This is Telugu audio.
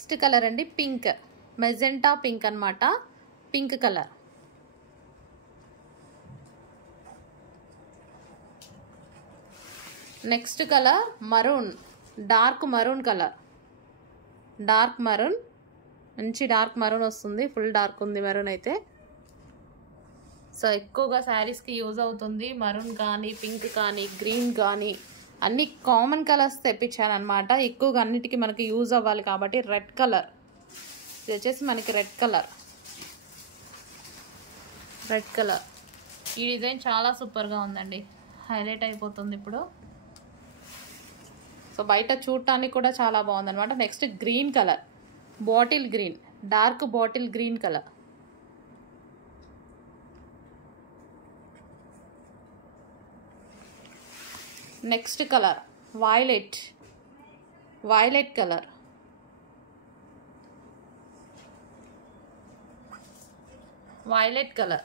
నెక్స్ట్ కలర్ అండి పింక్, మెజెంటా పింక్ అన్నమాట, pink colour. Next colour maroon, dark maroon colour, dark maroon, మంచి డార్క్ మరూన్ వస్తుంది, ఫుల్ డార్క్ ఉంది మరూన్ అయితే. సో ఎక్కువగా శారీస్కి యూజ్ అవుతుంది. మరూన్ కానీ, పింక్ కానీ, గ్రీన్ కానీ అన్ని కామన్ కలర్స్ తెప్పించాను అనమాట. ఎక్కువగా అన్నిటికీ మనకి యూజ్ అవ్వాలి కాబట్టి. రెడ్ కలర్, ఇది వచ్చేసి మనకి రెడ్ కలర్, రెడ్ కలర్. ఈ డిజైన్ చాలా సూపర్గా ఉందండి, హైలైట్ అయిపోతుంది ఇప్పుడు. సో బయట చూడటానికి కూడా చాలా బాగుందన్నమాట. Next green colour, bottle green, dark bottle green colour. Next colour violet, violet colour. Violet colour.